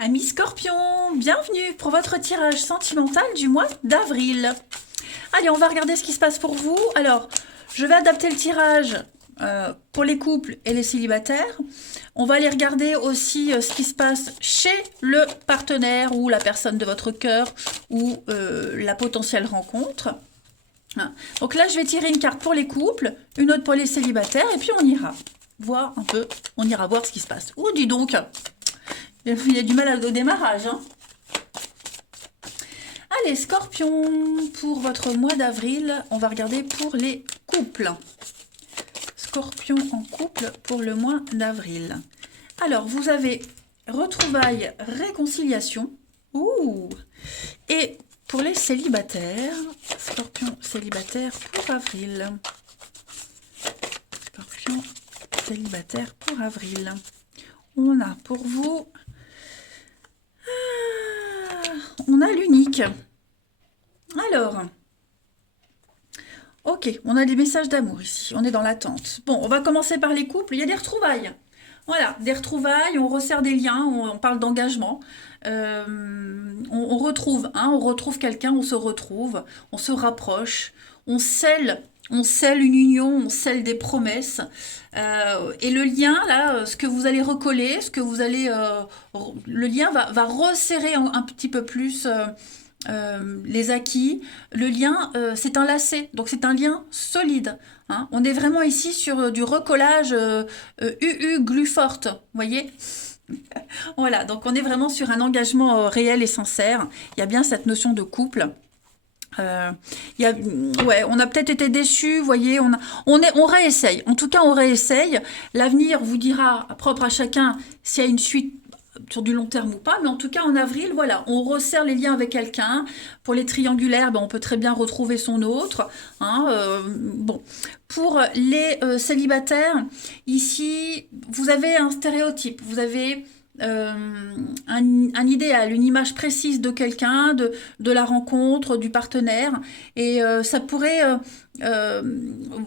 Amis Scorpion, bienvenue pour votre tirage sentimental du mois d'avril. Allez, on va regarder ce qui se passe pour vous. Alors, je vais adapter le tirage pour les couples et les célibataires. On va aller regarder aussi ce qui se passe chez le partenaire ou la personne de votre cœur ou la potentielle rencontre. Donc là, je vais tirer une carte pour les couples, une autre pour les célibataires, et puis on ira voir un peu, on ira voir ce qui se passe. Oh, dis donc, il y a du mal au démarrage, hein. Allez, Scorpion, pour votre mois d'avril, on va regarder pour les couples. Scorpion en couple pour le mois d'avril. Alors, vous avez retrouvailles, réconciliation. Ouh. Et pour les célibataires, Scorpion célibataire pour avril. Scorpion célibataire pour avril. On a pour vous... on a l'unique. Alors, ok, on a des messages d'amour ici, on est dans l'attente. Bon, on va commencer par les couples, il y a des retrouvailles. Voilà, des retrouvailles, on resserre des liens, on parle d'engagement. On retrouve, hein, on retrouve quelqu'un, on se rapproche, on scelle une union, on scelle des promesses. Et le lien, là, ce que vous allez recoller, le lien va resserrer un petit peu plus les acquis. Le lien, c'est un lacet, donc c'est un lien solide. Hein. On est vraiment ici sur du recollage UU glue forte, vous voyez. Voilà, donc on est vraiment sur un engagement réel et sincère. Il y a bien cette notion de couple. Ouais, on a peut-être été déçus, vous voyez, on réessaye. En tout cas, on réessaye. L'avenir vous dira, propre à chacun, s'il y a une suite sur du long terme ou pas. Mais en tout cas, en avril, voilà, on resserre les liens avec quelqu'un. Pour les triangulaires, ben, on peut très bien retrouver son autre. Hein, bon. Pour les célibataires, ici, vous avez un stéréotype. Vous avez... un idéal, une image précise de quelqu'un, de la rencontre, du partenaire, et ça pourrait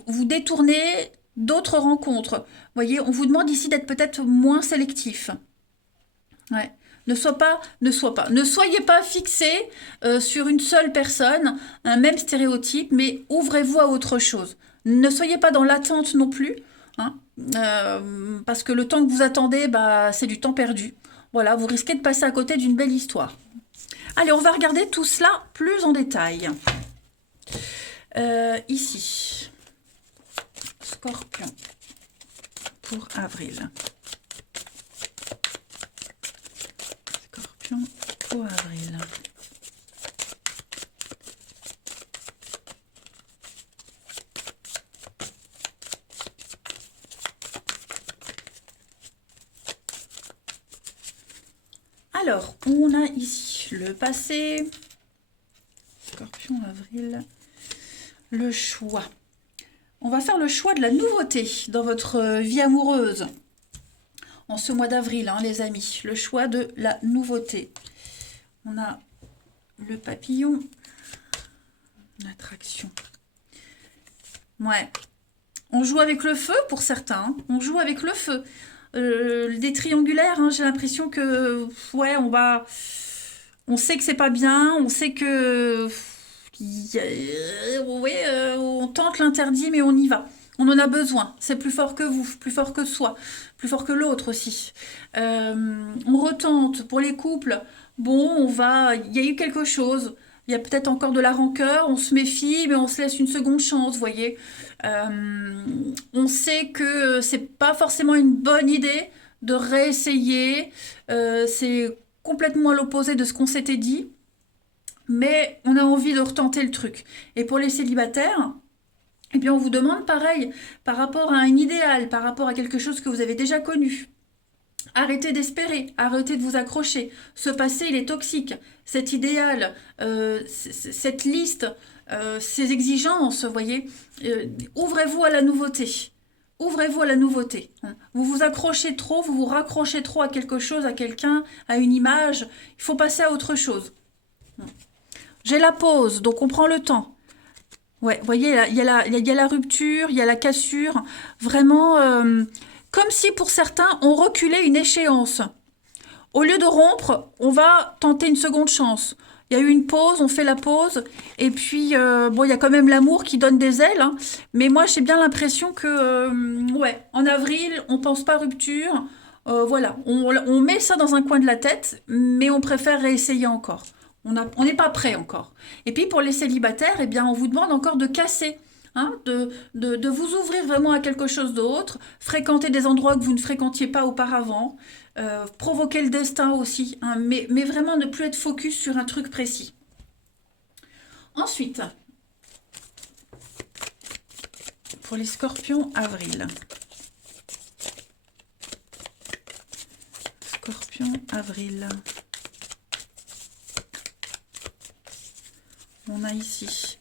vous détourner d'autres rencontres. Vous voyez, on vous demande ici d'être peut-être moins sélectif. Ouais. Ne soyez pas fixé sur une seule personne, un même stéréotype, mais ouvrez-vous à autre chose. Ne soyez pas dans l'attente non plus, hein, parce que le temps que vous attendez, bah, c'est du temps perdu. Voilà, vous risquez de passer à côté d'une belle histoire. Allez, on va regarder tout cela plus en détail. Ici, Scorpion pour avril. Scorpion pour avril. Alors, on a ici le passé, Scorpion, avril, le choix. On va faire le choix de la nouveauté dans votre vie amoureuse en ce mois d'avril, hein, les amis. Le choix de la nouveauté. On a le papillon, l'attraction. Ouais. On joue avec le feu pour certains, hein. On joue avec le feu. Des triangulaires, hein, j'ai l'impression que ouais, on sait que c'est pas bien, on sait que ouais, on tente l'interdit, mais on y va. On en a besoin. C'est plus fort que vous, plus fort que soi, plus fort que l'autre aussi. On retente pour les couples. Bon, il y a eu quelque chose. Il y a peut-être encore de la rancœur. On se méfie, mais on se laisse une seconde chance, vous voyez. On sait que c'est pas forcément une bonne idée de réessayer. C'est complètement à l'opposé de ce qu'on s'était dit, mais on a envie de retenter le truc. Et pour les célibataires, eh bien on vous demande pareil, par rapport à un idéal, par rapport à quelque chose que vous avez déjà connu. Arrêtez d'espérer, arrêtez de vous accrocher. Ce passé, il est toxique. Cet idéal, cette liste, ces exigences, vous voyez, ouvrez-vous à la nouveauté. Ouvrez-vous à la nouveauté. Vous vous accrochez trop, vous vous raccrochez trop à quelque chose, à quelqu'un, à une image. Il faut passer à autre chose. J'ai la pause, donc on prend le temps. Ouais, vous voyez, il y a la rupture, il y a la cassure. Vraiment, comme si pour certains, on reculait une échéance. Au lieu de rompre, on va tenter une seconde chance. Il y a eu une pause, on fait la pause, et puis bon, il y a quand même l'amour qui donne des ailes, hein. Mais moi, j'ai bien l'impression que, ouais, en avril, on pense pas rupture. Voilà, on met ça dans un coin de la tête, mais on préfère réessayer encore. On n'est pas prêt encore. Et puis pour les célibataires, eh bien, on vous demande encore de casser, hein, de vous ouvrir vraiment à quelque chose d'autre, fréquenter des endroits que vous ne fréquentiez pas auparavant, provoquer le destin aussi, hein, mais vraiment ne plus être focus sur un truc précis. Ensuite, pour les scorpions, avril. Scorpion, avril. On a ici,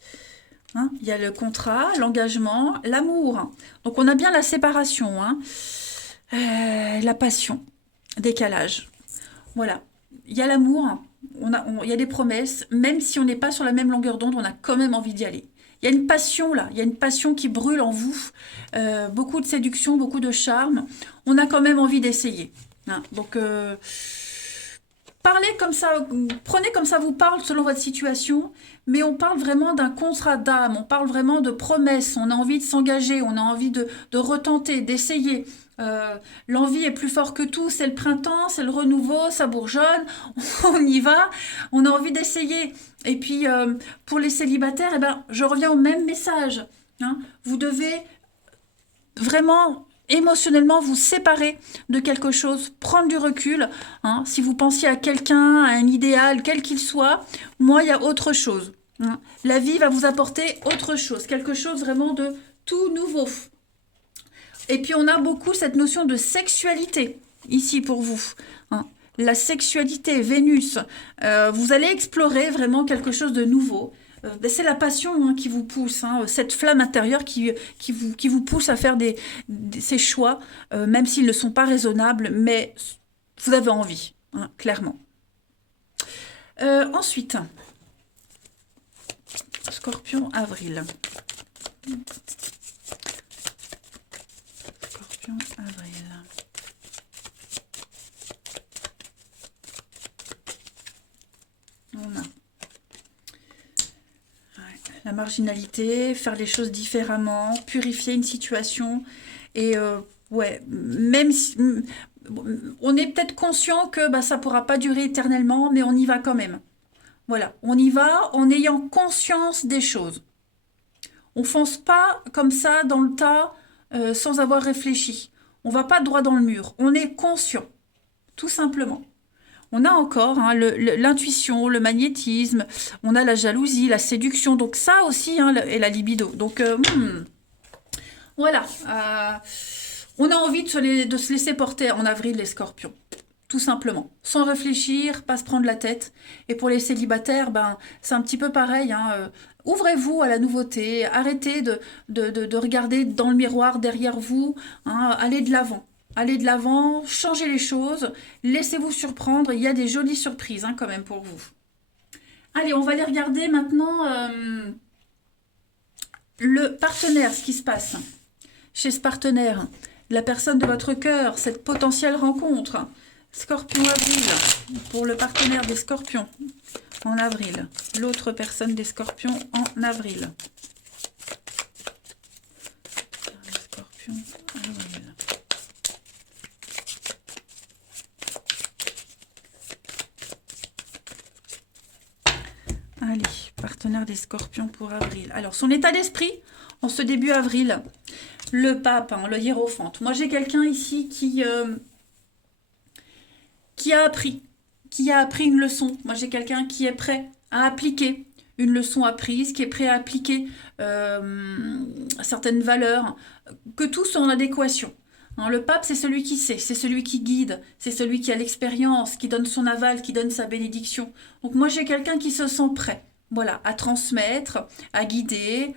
hein, il y a le contrat, l'engagement, l'amour. Donc on a bien la séparation, hein, la passion, décalage. Voilà, il y a l'amour, il y a des promesses, même si on n'est pas sur la même longueur d'onde, on a quand même envie d'y aller. Il y a une passion là, il y a une passion qui brûle en vous, beaucoup de séduction, beaucoup de charme. On a quand même envie d'essayer, hein. Donc parlez comme ça, prenez comme ça vous parle selon votre situation, mais on parle vraiment d'un contrat d'âme, on parle vraiment de promesses, on a envie de s'engager, on a envie de retenter, d'essayer. L'envie est plus fort que tout, c'est le printemps, c'est le renouveau, ça bourgeonne, on y va, on a envie d'essayer. Et puis pour les célibataires, eh ben, je reviens au même message, hein. Vous devez vraiment émotionnellement vous séparer de quelque chose, prendre du recul, hein. Si vous pensiez à quelqu'un, à un idéal, quel qu'il soit, moi, il y a autre chose, hein. La vie va vous apporter autre chose, quelque chose vraiment de tout nouveau. Et puis, on a beaucoup cette notion de sexualité, ici pour vous, hein. La sexualité, Vénus, vous allez explorer vraiment quelque chose de nouveau. C'est la passion, hein, qui vous pousse, hein, cette flamme intérieure qui vous pousse à faire ces choix, même s'ils ne sont pas raisonnables, mais vous avez envie, hein, clairement. Ensuite, Scorpion, avril. Scorpion, avril. On a la marginalité, faire les choses différemment, purifier une situation. Et ouais, même si on est peut-être conscient que bah, ça ne pourra pas durer éternellement, mais on y va quand même. Voilà, on y va en ayant conscience des choses. On fonce pas comme ça dans le tas sans avoir réfléchi. On va pas droit dans le mur. On est conscient, tout simplement. On a encore, hein, l'intuition, le magnétisme, on a la jalousie, la séduction, donc ça aussi, hein, et la libido. Donc voilà, on a envie de se laisser porter en avril les scorpions, tout simplement, sans réfléchir, pas se prendre la tête. Et pour les célibataires, ben, c'est un petit peu pareil, hein, ouvrez-vous à la nouveauté, arrêtez de regarder dans le miroir derrière vous, hein, allez de l'avant. Allez de l'avant, changez les choses, laissez-vous surprendre, il y a des jolies surprises, hein, quand même pour vous. Allez, on va aller regarder maintenant le partenaire, ce qui se passe chez ce partenaire, la personne de votre cœur, cette potentielle rencontre. Scorpion avril, pour le partenaire des scorpions en avril. L'autre personne des scorpions en avril. Scorpion avril. Allez, partenaire des scorpions pour avril. Alors, son état d'esprit en ce début avril. Le pape, hein, le hiérophante. Moi, j'ai quelqu'un ici qui a appris une leçon. Moi, j'ai quelqu'un qui est prêt à appliquer une leçon apprise, qui est prêt à appliquer certaines valeurs, que tout soit en adéquation. Hein, le pape, c'est celui qui sait, c'est celui qui guide, c'est celui qui a l'expérience, qui donne son aval, qui donne sa bénédiction. Donc moi, j'ai quelqu'un qui se sent prêt, voilà, à transmettre, à guider,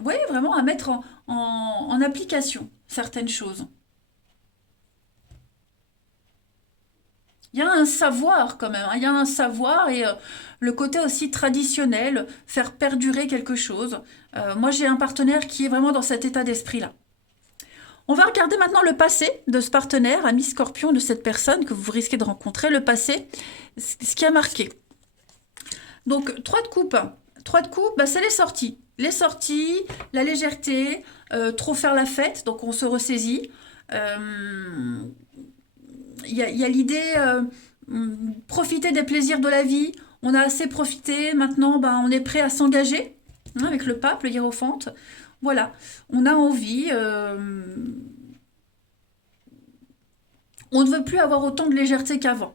oui, vraiment à mettre en application certaines choses. Il y a un savoir quand même, hein, il y a un savoir et le côté aussi traditionnel, faire perdurer quelque chose. Moi, j'ai un partenaire qui est vraiment dans cet état d'esprit-là. On va regarder maintenant le passé de ce partenaire, ami Scorpion, de cette personne que vous risquez de rencontrer, le passé, ce qui a marqué. Donc, 3 de coupe. 3 de coupe, bah, c'est les sorties. Les sorties, la légèreté, trop faire la fête, donc on se ressaisit. Il y a l'idée, profiter des plaisirs de la vie. On a assez profité, maintenant bah, on est prêt à s'engager, hein, avec le pape, le hiérophante. Voilà, on a envie, on ne veut plus avoir autant de légèreté qu'avant.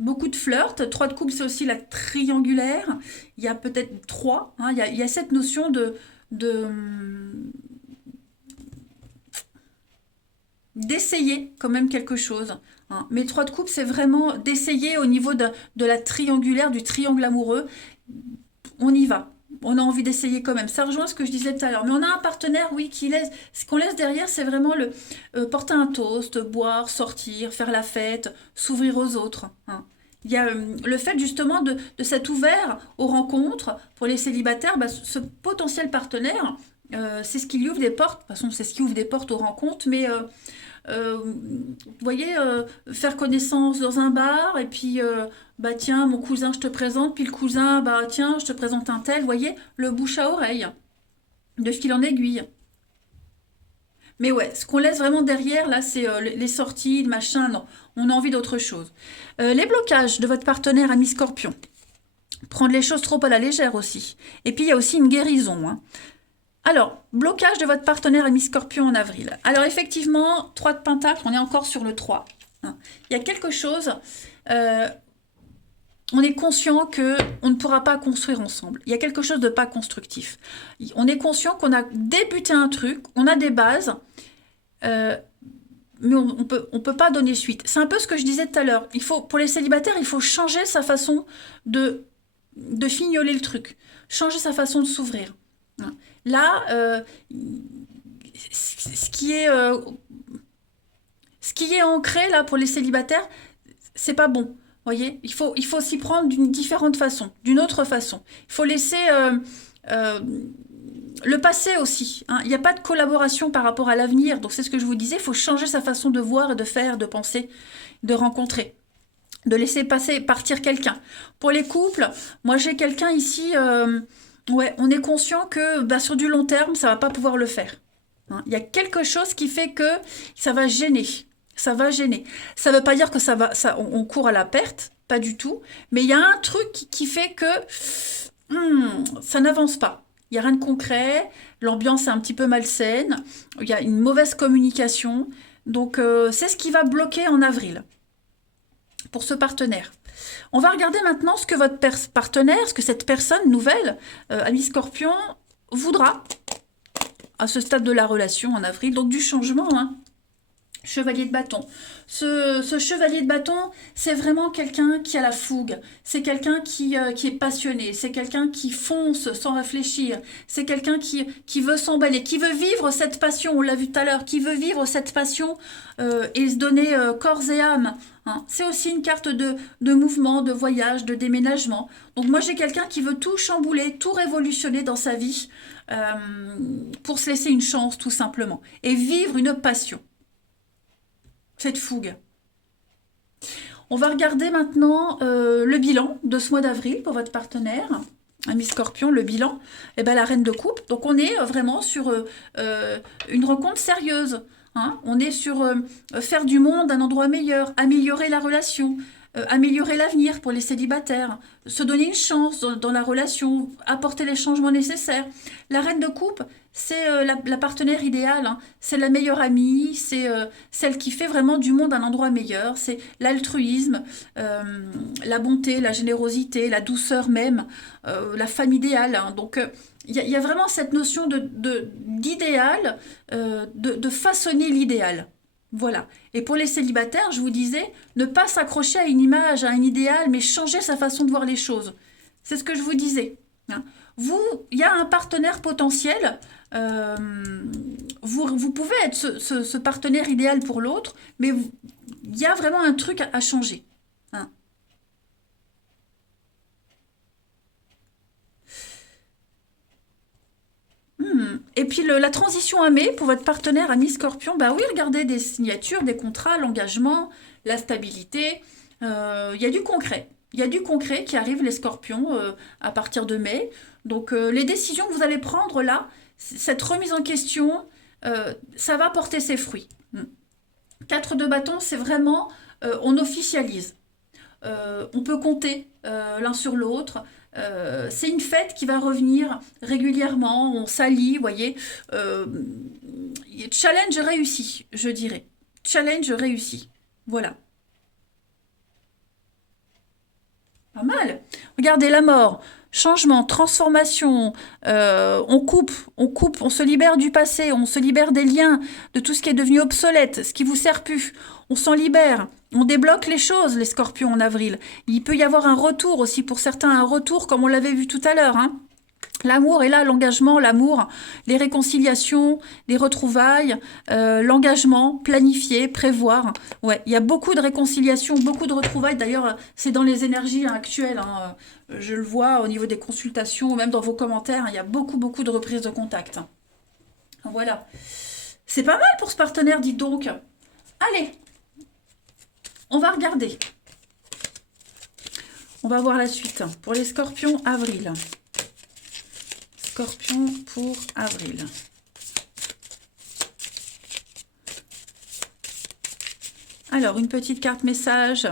Beaucoup de flirt, 3 de coupe c'est aussi la triangulaire, il y a peut-être 3, hein, il y a cette notion de d'essayer quand même quelque chose, hein. Mais 3 de coupe c'est vraiment d'essayer au niveau de la triangulaire, du triangle amoureux, on y va. On a envie d'essayer quand même. Ça rejoint ce que je disais tout à l'heure. Mais on a un partenaire, oui, qui laisse. Ce qu'on laisse derrière, c'est vraiment le porter un toast, boire, sortir, faire la fête, s'ouvrir aux autres, hein. Il y a le fait justement de s'être ouvert aux rencontres pour les célibataires. Bah, ce potentiel partenaire, c'est ce qui lui ouvre des portes. De toute façon, c'est ce qui ouvre des portes aux rencontres. Mais vous voyez, faire connaissance dans un bar et puis bah tiens, mon cousin, je te présente, puis le cousin, bah tiens, je te présente un tel, vous voyez, le bouche à oreille, de fil en aiguille. Mais ouais, ce qu'on laisse vraiment derrière, là, c'est les sorties, le machin, non, on a envie d'autre chose. Les blocages de votre partenaire ami Scorpion. Prendre les choses trop à la légère aussi. Et puis, il y a aussi une guérison, hein. Alors, blocage de votre partenaire ami Scorpion en avril. Alors, effectivement, 3 de Pentacle, on est encore sur le 3, hein. Il y a quelque chose, euh, on est conscient que on ne pourra pas construire ensemble. Il y a quelque chose de pas constructif. On est conscient qu'on a débuté un truc, on a des bases, euh, mais on peut pas donner suite. C'est un peu ce que je disais tout à l'heure. Pour les célibataires, il faut changer sa façon de fignoler le truc, changer sa façon de s'ouvrir, hein. Là, ce qui est, ce qui est ancré là pour les célibataires, c'est pas bon. Vous voyez, il faut s'y prendre d'une différente façon, d'une autre façon. Il faut laisser euh, le passé aussi, hein. Il n'y a pas de collaboration par rapport à l'avenir. Donc c'est ce que je vous disais, il faut changer sa façon de voir et de faire, de penser, de rencontrer, de laisser partir quelqu'un. Pour les couples, moi j'ai quelqu'un ici, ouais, on est conscient que bah, sur du long terme, ça va pas pouvoir le faire, hein. Il y a quelque chose qui fait que ça va gêner. Ça va gêner. Ça ne veut pas dire que on court à la perte, pas du tout. Mais il y a un truc qui fait que ça n'avance pas. Il n'y a rien de concret. L'ambiance est un petit peu malsaine. Il y a une mauvaise communication. Donc, c'est ce qui va bloquer en avril pour ce partenaire. On va regarder maintenant ce que votre partenaire, ce que cette personne nouvelle, ami Scorpion, voudra à ce stade de la relation en avril. Donc, du changement, hein. Chevalier de bâton. Ce chevalier de bâton, c'est vraiment quelqu'un qui a la fougue. C'est quelqu'un qui est passionné. C'est quelqu'un qui fonce sans réfléchir. C'est quelqu'un qui veut s'emballer, qui veut vivre cette passion, on l'a vu tout à l'heure, qui veut vivre cette passion et se donner corps et âme, hein. C'est aussi une carte de mouvement, de voyage, de déménagement. Donc moi j'ai quelqu'un qui veut tout chambouler, tout révolutionner dans sa vie pour se laisser une chance tout simplement. Et vivre une passion. Cette fougue. On va regarder maintenant le bilan de ce mois d'avril pour votre partenaire, ami Scorpion, le bilan. Eh ben, la reine de coupe. Donc on est vraiment sur une rencontre sérieuse, hein. On est sur faire du monde un endroit meilleur, améliorer la relation, améliorer l'avenir pour les célibataires, se donner une chance dans la relation, apporter les changements nécessaires. La reine de coupe, c'est la partenaire idéale, hein. C'est la meilleure amie, c'est celle qui fait vraiment du monde un endroit meilleur, c'est l'altruisme, la bonté, la générosité, la douceur même, la femme idéale, hein. Donc il y a vraiment cette notion d'idéal, de façonner l'idéal. Voilà. Et pour les célibataires, je vous disais, ne pas s'accrocher à une image, à un idéal, mais changer sa façon de voir les choses. C'est ce que je vous disais, hein. Il y a un partenaire potentiel. euh, vous pouvez être ce partenaire idéal pour l'autre, mais il y a vraiment un truc à changer, hein. Et puis la transition à mai pour votre partenaire ami Scorpion, bah oui, regardez des signatures, des contrats, l'engagement, la stabilité. Il y a du concret. Il y a du concret qui arrive les Scorpions à partir de mai. Donc les décisions que vous allez prendre là, cette remise en question, ça va porter ses fruits. 4 de bâton, c'est vraiment, on officialise. On peut compter l'un sur l'autre. C'est une fête qui va revenir régulièrement, on s'allie, vous voyez. Challenge réussi, je dirais. Challenge réussi. Voilà. Pas mal. Regardez la mort, changement, transformation. On se libère du passé, on se libère des liens, de tout ce qui est devenu obsolète, ce qui vous sert plus. On s'en libère. On débloque les choses, les Scorpions en avril. Il peut y avoir un retour aussi pour certains, un retour comme on l'avait vu tout à l'heure, hein. L'amour est là, l'engagement, l'amour, les réconciliations, les retrouvailles, l'engagement, planifier, prévoir. Ouais, il y a beaucoup de réconciliations, beaucoup de retrouvailles. D'ailleurs, c'est dans les énergies actuelles, hein. Je le vois au niveau des consultations, même dans vos commentaires, hein, il y a beaucoup, beaucoup de reprises de contact. Voilà. C'est pas mal pour ce partenaire, dites donc. Allez, on va regarder. On va voir la suite. Pour les Scorpions, avril. Scorpion pour avril. Alors, une petite carte message.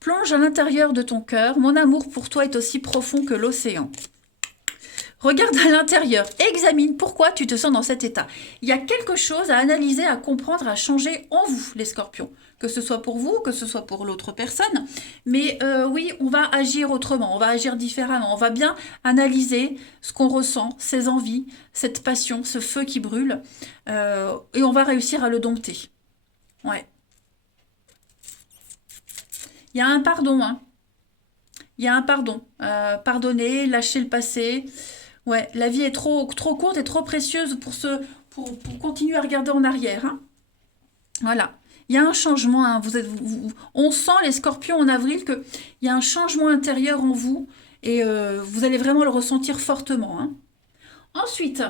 Plonge à l'intérieur de ton cœur. Mon amour pour toi est aussi profond que l'océan. Regarde à l'intérieur. Examine pourquoi tu te sens dans cet état. Il y a quelque chose à analyser, à comprendre, à changer en vous, les Scorpions. Que ce soit pour vous, que ce soit pour l'autre personne. Mais oui, on va agir autrement, on va agir différemment. On va bien analyser ce qu'on ressent, ses envies, cette passion, ce feu qui brûle. Et on va réussir à le dompter. Ouais. Il y a un pardon, hein. Il y a un pardon. Pardonner, lâcher le passé. Ouais, la vie est trop courte et trop précieuse pour continuer à regarder en arrière, hein. Voilà. Il y a un changement, hein. On sent les Scorpions en avril qu'il y a un changement intérieur en vous et vous allez vraiment le ressentir fortement, hein. Ensuite,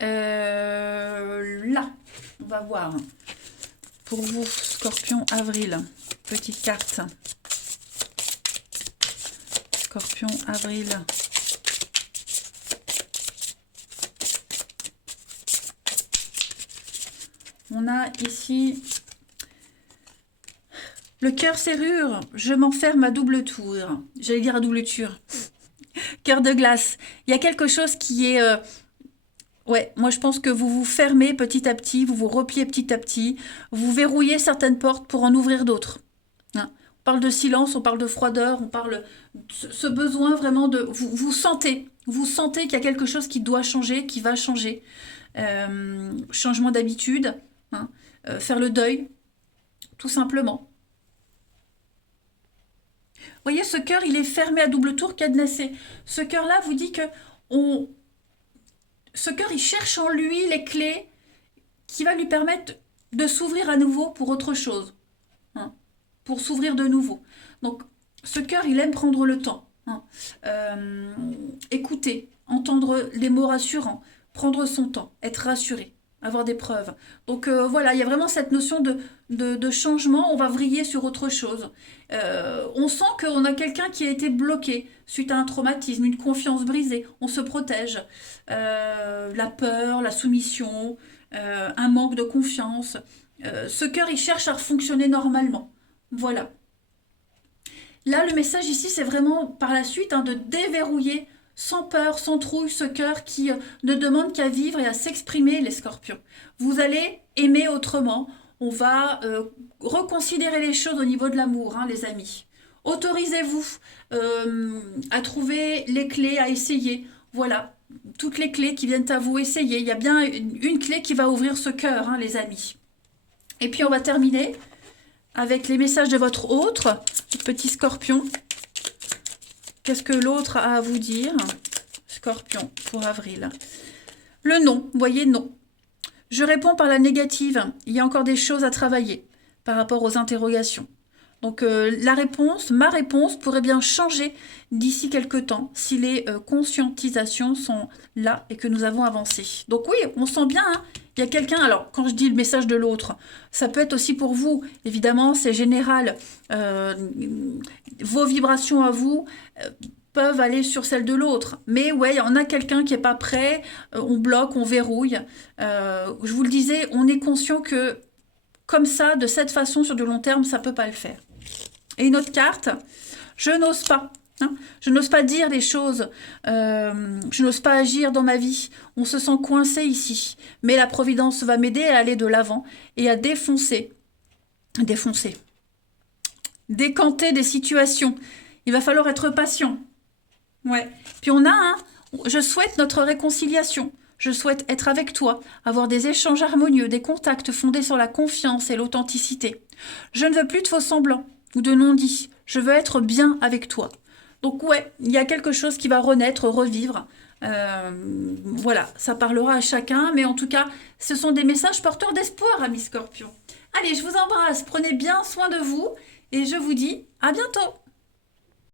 là, on va voir pour vous, Scorpion avril, petite carte. Scorpion avril. On a ici le cœur serrure, je m'enferme à double tour. J'allais dire à double tour. Cœur de glace. Il y a quelque chose qui est... ouais, moi je pense que vous vous fermez petit à petit, vous vous repliez petit à petit, vous verrouillez certaines portes pour en ouvrir d'autres. Hein. On parle de silence, on parle de froideur, on parle de ce besoin vraiment de... Vous sentez qu'il y a quelque chose qui doit changer, qui va changer. Changement d'habitude. Hein, faire le deuil, tout simplement. Vous voyez, ce cœur, il est fermé à double tour, cadenassé. Ce cœur-là vous dit que ce cœur, il cherche en lui les clés qui va lui permettre de s'ouvrir à nouveau pour autre chose. Hein, pour s'ouvrir de nouveau. Donc, ce cœur, il aime prendre le temps. Hein, écouter, entendre les mots rassurants, prendre son temps, être rassuré. Avoir des preuves. Donc voilà, il y a vraiment cette notion de changement, on va vriller sur autre chose. On sent qu'on a quelqu'un qui a été bloqué suite à un traumatisme, une confiance brisée, on se protège. La peur, la soumission, un manque de confiance. Ce cœur, il cherche à fonctionner normalement. Voilà. Là, le message ici, c'est vraiment par la suite de déverrouiller sans peur, sans trouille, ce cœur qui ne demande qu'à vivre et à s'exprimer, les Scorpions. Vous allez aimer autrement. On va reconsidérer les choses au niveau de l'amour, hein, les amis. Autorisez-vous à trouver les clés, à essayer. Voilà, toutes les clés qui viennent à vous, essayer. Il y a bien une clé qui va ouvrir ce cœur, hein, les amis. Et puis, on va terminer avec les messages de votre autre, petit Scorpion. Qu'est-ce que l'autre a à vous dire? Scorpion pour avril. Le non, vous voyez, non. Je réponds par la négative. Il y a encore des choses à travailler par rapport aux interrogations. Donc la réponse, ma réponse pourrait bien changer d'ici quelques temps si les conscientisations sont là et que nous avons avancé. Donc oui, on sent bien, hein, il y a quelqu'un, alors quand je dis le message de l'autre, ça peut être aussi pour vous, évidemment c'est général, vos vibrations à vous peuvent aller sur celle de l'autre. Mais ouais, il y en a quelqu'un qui n'est pas prêt, on bloque, on verrouille. Je vous le disais, on est conscient que comme ça, de cette façon, sur du long terme, ça ne peut pas le faire. Et une autre carte, je n'ose pas. Hein, je n'ose pas dire les choses, je n'ose pas agir dans ma vie. On se sent coincé ici. Mais la Providence va m'aider à aller de l'avant et à défoncer, décanter des situations. Il va falloir être patient. Ouais. Puis on a un, je souhaite notre réconciliation. Je souhaite être avec toi, avoir des échanges harmonieux, des contacts fondés sur la confiance et l'authenticité. Je ne veux plus de faux semblants ou de non-dits. Je veux être bien avec toi. Donc ouais, il y a quelque chose qui va renaître, revivre. Voilà, ça parlera à chacun, mais en tout cas, ce sont des messages porteurs d'espoir, amis Scorpions. Allez, je vous embrasse, prenez bien soin de vous et je vous dis à bientôt.